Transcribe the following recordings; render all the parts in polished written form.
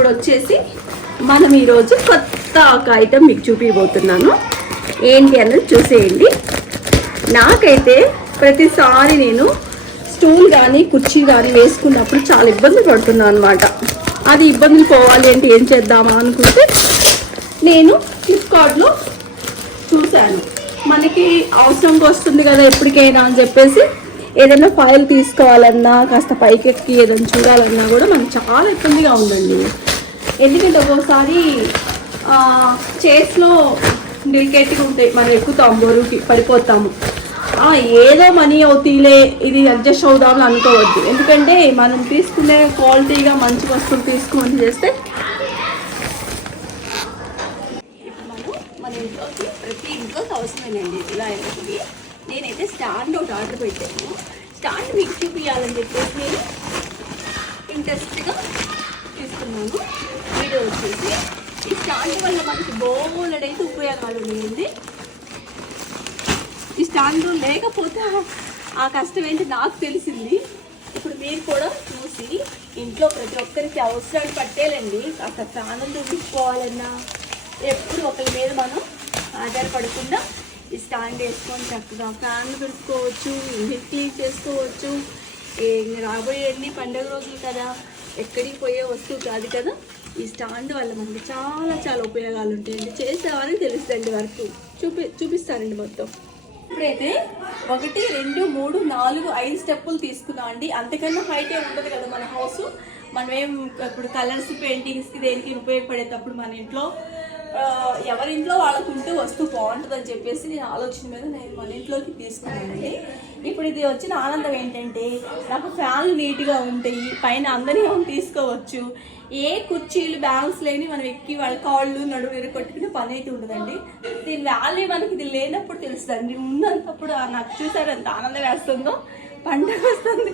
ఇప్పుడు వచ్చేసి మనం ఈరోజు కొత్త ఒక ఐటెం మీకు చూపించబోతున్నాను. ఏంటి అన్నది చూసేయండి. నాకైతే ప్రతిసారి నేను స్టూల్ కానీ కుర్చీ కానీ వేసుకున్నప్పుడు చాలా ఇబ్బంది పడుతున్నాను అనమాట. అది ఇబ్బందులు పోవాలి అంటే ఏం చేద్దామా అనుకుంటే నేను ఫ్లిప్కార్ట్లో చూశాను. మనకి అవసరంకి వస్తుంది కదా ఎప్పటికైనా అని చెప్పేసి ఏదైనా ఫైల్ తీసుకోవాలన్నా కాస్త పైకెక్కి ఏదైనా చూడాలన్నా కూడా మనకు చాలా ఇబ్బందిగా ఉందండి. ఎందుకంటే ఒక్కోసారి చేస్లో డెలికేట్గా ఉంటాయి, మనం ఎక్కుతాం, బరువుకి పడిపోతాము. ఏదో మనీ అవుతీలే ఇది అడ్జస్ట్ అవుదామని అనుకోవద్దు. ఎందుకంటే మనం తీసుకునే క్వాలిటీగా మంచి వస్తువులు తీసుకుని చేస్తే మన ఇంట్లోకి ప్రతి ఇంట్లోకి అవసరమేనండి ఇలా అవుతుంది. నేనైతే స్టాండ్ ఒకటి ఆర్డర్ పెట్టాను. స్టాండ్ మీకు చూపించాలని చెప్పేసి నేను ఇంట్రెస్ట్గా తీసుకున్నాను. వీడియో వచ్చేసి ఈ స్టాండ్ వల్ల మనకి బోలెడైతే ఉపయోగాలు ఉన్నాయండి. ఈ స్టాండ్ లేకపోతే ఆ కష్టం ఏంటి నాకు తెలిసింది. ఇప్పుడు మీరు కూడా చూసి ఇంట్లో ప్రతి ఒక్కరికి అవసరాన్ని పట్టేలండి. కాస్త ప్రాణం చూపించుకోవాలన్నా ఎప్పుడు ఒకరి మీద మనం ఆధారపడకుండా ఈ స్టాండ్ వేసుకొని చక్కగా ఫ్యాన్లు పెట్టుకోవచ్చు, ఇంటికి క్లీన్ చేసుకోవచ్చు. రాబోయే అన్ని పండుగ రోజులు కదా, ఎక్కడికి పోయే వస్తువు కాదు కదా. ఈ స్టాండ్ వల్ల మనకి చాలా చాలా ఉపయోగాలు ఉంటాయండి. చేసేవారని తెలుస్తుంది. వర్క్ చూపిస్తానండి మొత్తం. ఇప్పుడైతే 1 2 3 4 5 స్టెప్పులు తీసుకున్నాం అండి. అంతకన్నా హైట్ ఏమి ఉండదు కదా మన హౌస్. మనమేం ఇప్పుడు కలర్స్ పెయింటింగ్స్కి దేనికి ఉపయోగపడేటప్పుడు మన ఇంట్లో ఎవరింట్లో వాళ్ళకుంటూ వస్తువు బాగుంటుందని చెప్పేసి నేను ఆలోచన మీద నేను మన ఇంట్లోకి తీసుకున్నానండి. ఇప్పుడు ఇది వచ్చిన ఆనందం ఏంటంటే నాకు ఫ్యాన్లు నీట్గా ఉంటాయి, పైన అందరినీ తీసుకోవచ్చు. ఏ కుర్చీలు బ్యాలెన్స్ లేని మనం ఎక్కి వాళ్ళ కాళ్ళు నడువు ఎరగొట్టుకునే పని అయితే ఉండదండి. దీని వాల్యూ మనకి ఇది లేనప్పుడు తెలుస్తుంది. ఉన్నప్పుడు నాకు చూసారు ఎంత ఆనందం వేస్తుందో. పండగ వస్తుంది,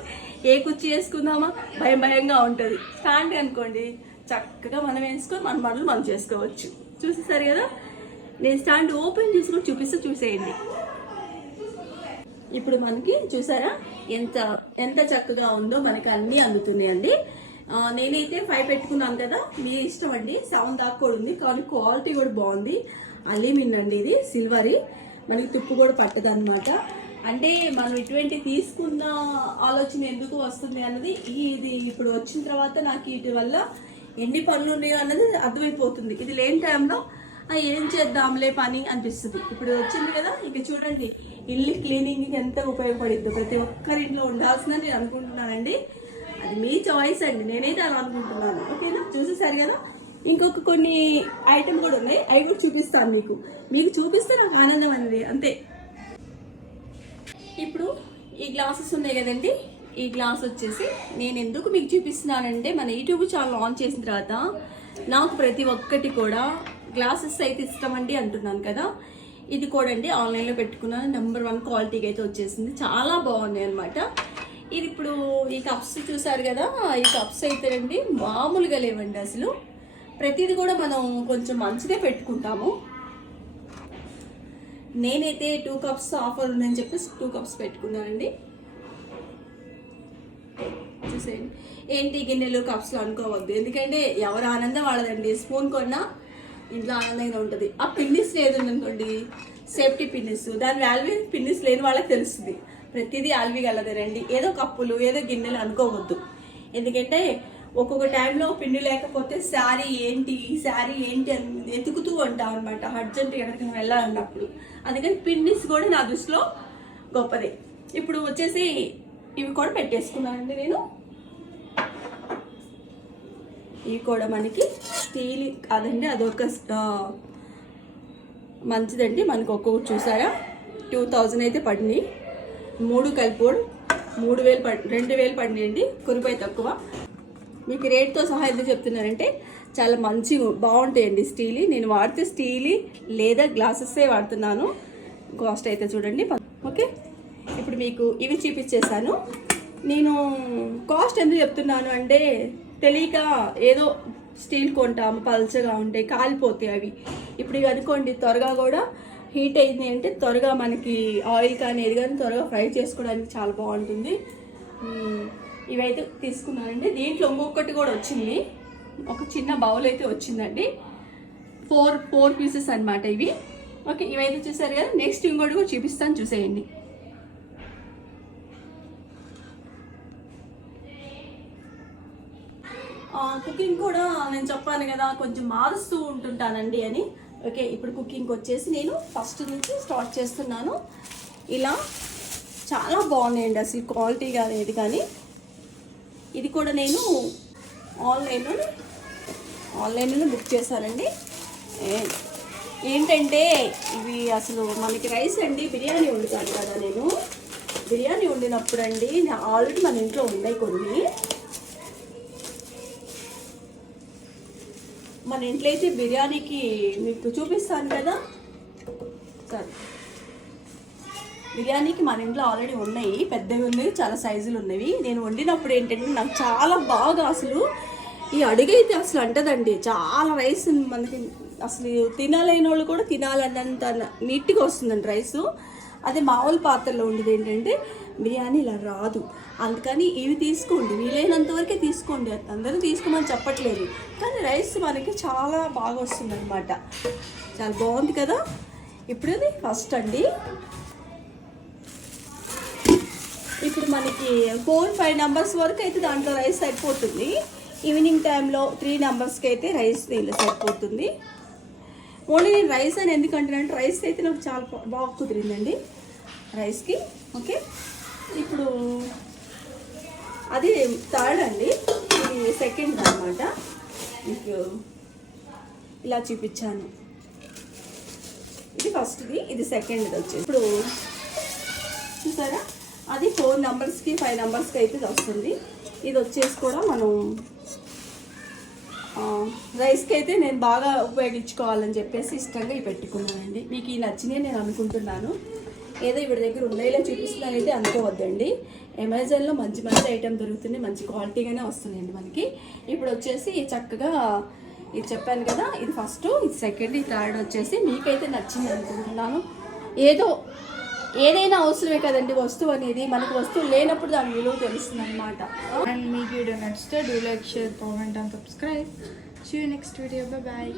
ఏ కుర్చీ వేసుకుందామా భయంగా ఉంటుంది. స్టాండ్ అనుకోండి చక్కగా మనం వేసుకొని మన పనులు మనం చేసుకోవచ్చు. చూసేసారు కదా, నేను స్టాండ్ ఓపెన్ చేసుకొని చూపిస్తే చూసేయండి. ఇప్పుడు మనకి చూసారా ఎంత చక్కగా ఉందో, మనకి అన్నీ అందుతున్నాయండి. నేనైతే 5 పెట్టుకున్నాను కదా, మీ ఇష్టం అండి. 7 దాకా కూడా ఉంది, కానీ క్వాలిటీ కూడా బాగుంది. అల్యూమినియం అండి, ఇది సిల్వరీ, మనకి తుప్పు కూడా పట్టదు అనమాట. అంటే మనం ఇటువంటి తీసుకున్న ఆలోచన ఎందుకు వస్తుంది అన్నది ఇది ఇప్పుడు వచ్చిన తర్వాత నాకు వీటి వల్ల ఎన్ని పనులు ఉన్నాయో అన్నది అర్థమైపోతుంది. ఇది లేని టైంలో ఏం చేద్దాంలే పని అనిపిస్తుంది. ఇప్పుడు వచ్చింది కదా, ఇక చూడండి ఇల్లు క్లీనింగ్కి ఎంత ఉపయోగపడిద్దో. ప్రతి ఒక్కరింట్లో ఉండాల్సిందని నేను అనుకుంటున్నానండి. అది మీ చాయిస్ అండి, నేనైతే అలా అనుకుంటున్నాను. ఓకేనా, చూసేసారు కదా. ఇంకొక కొన్ని ఐటమ్ కూడా ఉన్నాయి, అవి కూడా చూపిస్తాను మీకు చూపిస్తే నాకు ఆనందం అనేది అంతే. ఇప్పుడు ఈ గ్లాసెస్ ఉన్నాయి కదండి, ఈ గ్లాస్ వచ్చేసి నేను ఎందుకు మీకు చూపిస్తున్నానంటే మన యూట్యూబ్ ఛానల్ ఆన్ చేసిన తర్వాత నాకు ప్రతి ఒక్కటి కూడా గ్లాసెస్ అయితే ఇష్టమండి అంటున్నాను కదా. ఇది కూడా అండి ఆన్లైన్లో పెట్టుకున్నాను. నెంబర్ 1 క్వాలిటీకి అయితే వచ్చేసింది, చాలా బాగున్నాయి అనమాట. ఇది ఇప్పుడు ఈ కప్స్ చూసారు కదా, ఈ కప్స్ అయితే అండి మామూలుగా లేవండి అసలు. ప్రతిది కూడా మనం కొంచెం మంచిదే పెట్టుకుంటాము. నేనైతే 2 కప్స్ ఆఫర్ ఉందని చెప్పేసి 2 కప్స్ పెట్టుకున్నానండి. చూసేయండి, ఏంటి గిన్నెలు కప్స్లో అనుకోవద్దు, ఎందుకంటే ఎవరు ఆనందం వాళ్ళదండి. స్పూన్ కొన్నా ఇంట్లో ఆనందంగా ఉంటుంది. ఆ పిన్నిస్ లేదు అనుకోండి, సేఫ్టీ పిన్నిస్, దాని వాల్యూ పిన్నిస్ లేని వాళ్ళకి తెలుస్తుంది. ప్రతిదీ ఆల్వి గలదేనండి. ఏదో కప్పులు ఏదో గిన్నెలు అనుకోవద్దు. ఎందుకంటే ఒక్కొక్క టైంలో పిన్ని లేకపోతే శారీ ఏంటి అని ఎతుకుతూ ఉంటాం అనమాట, అర్జెంట్ ఎక్కడికి వెళ్ళాలన్నప్పుడు. అందుకని పిన్నిస్ కూడా నా దృష్టిలో గొప్పదే. ఇప్పుడు వచ్చేసి ఇవి కూడా పెట్టేసుకున్నానండి నేను. ఇవి కూడా మనకి స్టీల్ కాదండి, అదొక మంచిదండి. మనకు ఒక్కొక్కటి చూసారా 2000 అయితే పడినాయి. 3 కలిపి 2000 పడినాయండి. కురిపోయి తక్కువ. మీకు రేట్తో సహా ఎందుకు చెప్తున్నానంటే చాలా మంచి బాగుంటాయండి స్టీల్. నేను వాడితే స్టీల్ లేదా గ్లాసెస్సే వాడుతున్నాను. కాస్ట్ అయితే చూడండి. ఓకే, ఇప్పుడు మీకు ఇవి చూపించేసాను. నేను కాస్ట్ ఎందుకు చెప్తున్నాను అంటే తెలియక ఏదో స్టీల్ కొంటాము, పల్చగా ఉంటాయి, కాలిపోతాయి అవి. ఇప్పుడు ఇవి అనుకోండి త్వరగా కూడా హీట్ అయింది అంటే త్వరగా మనకి ఆయిల్ కానీ ఏది కానీ త్వరగా ఫ్రై చేసుకోవడానికి చాలా బాగుంటుంది. ఇవైతే తీసుకున్నానండి. దీంట్లో ఇంకొకటి కూడా వచ్చింది, ఒక చిన్న బౌల్ అయితే వచ్చిందండి. ఫోర్ పీసెస్ అన్నమాట ఇవి. ఓకే, ఇవైతే చూసారు కదా. నెక్స్ట్ ఇంకోటి కూడా చూపిస్తాను, చూసేయండి. కుకింగ్ కూడా నేను చెప్పాను కదా కొంచెం మారుస్తూ ఉంటుంటానండి అని. ఓకే, ఇప్పుడు కుకింగ్ వచ్చేసి నేను ఫస్ట్ నుంచి స్టార్ట్ చేస్తున్నాను. ఇలా చాలా బాగున్నాయండి అసలు క్వాలిటీ కానీ ఏది కానీ. ఇది కూడా నేను ఆన్లైన్లో బుక్ చేశానండి. ఏంటంటే ఇవి అసలు మనకి రైస్ అండి, బిర్యానీ వండుతాను కదా నేను. బిర్యానీ వండినప్పుడు అండి ఆల్రెడీ మన ఇంట్లో ఉన్నాయి కొన్ని. మన ఇంట్లో అయితే బిర్యానీకి మీకు చూపిస్తాను కదా. సరే, బిర్యానీకి మన ఇంట్లో ఆల్రెడీ ఉన్నాయి, పెద్దవి ఉన్నాయి, చాలా సైజులు ఉన్నవి. నేను వండినప్పుడు ఏంటంటే నాకు చాలా బాగా అసలు ఈ అడుగైతే అసలు అంటదండి. చాలా రైస్ మనకి అసలు తినలేని వాళ్ళు కూడా తినాలన్నంత నీట్గా వస్తుందండి రైసు. అదే మామూలు పాత్రలో ఉండేది ఏంటంటే బిర్యానీ ఇలా రాదు. అందుకని ఇవి తీసుకోండి, వీలైనంత వరకే తీసుకోండి. అందరూ తీసుకోమని చెప్పట్లేదు, కానీ రైస్ మనకి చాలా బాగా వస్తుంది అనమాట. చాలా బాగుంది కదా. ఇప్పుడు ఇది ఫస్ట్ అండి. ఇప్పుడు మనకి 4-5 నెంబర్స్ వరకు అయితే దాంట్లో రైస్ సరిపోతుంది. ఈవినింగ్ టైంలో 3 నెంబర్స్కి అయితే రైస్ ఇలా సరిపోతుంది. ఓన్లీ నేను రైస్ అని ఎందుకంటానంటే రైస్ అయితే నాకు చాలా బాగా కుదిరిందండి రైస్కి. ఓకే, ఇప్పుడు అది థర్డ్ అండి, ఇది సెకండ్ అనమాట. మీకు ఇలా చూపించాను. ఇది ఫస్ట్ది, ఇది సెకండ్ది వచ్చేసి. ఇప్పుడు చూసారా, అది 4 నెంబర్స్కి 5 నెంబర్స్కి అయితే వస్తుంది. ఇది వచ్చేసి కూడా మనం రైస్కి అయితే నేను బాగా ఉపయోగించుకోవాలని చెప్పేసి ఇష్టంగా ఇవి పెట్టుకున్నానండి. మీకు ఈ నచ్చినాయి నేను అనుకుంటున్నాను. ఏదో ఇవి దగ్గర ఉన్నాయిలా చూపిస్తున్నాను అయితే అనుకోవద్దండి. అమెజాన్లో మంచి మంచి ఐటెం దొరుకుతుంది, మంచి క్వాలిటీగానే వస్తున్నాయండి మనకి. ఇప్పుడు వచ్చేసి చక్కగా ఇది చెప్పాను కదా, ఇది ఫస్ట్, ఇది సెకండ్, ఇది థర్డ్ వచ్చేసి మీకైతే నచ్చింది అనుకుంటున్నాను. ఏదైనా అవసరమే కదండి వస్తువు అనేది. మనకు వస్తువు లేనప్పుడు దాని విలువ తెలుస్తుంది అనమాట. అండ్ మీకు వీడియో నచ్చితే do like, share, comment and subscribe. See you next video. Bye.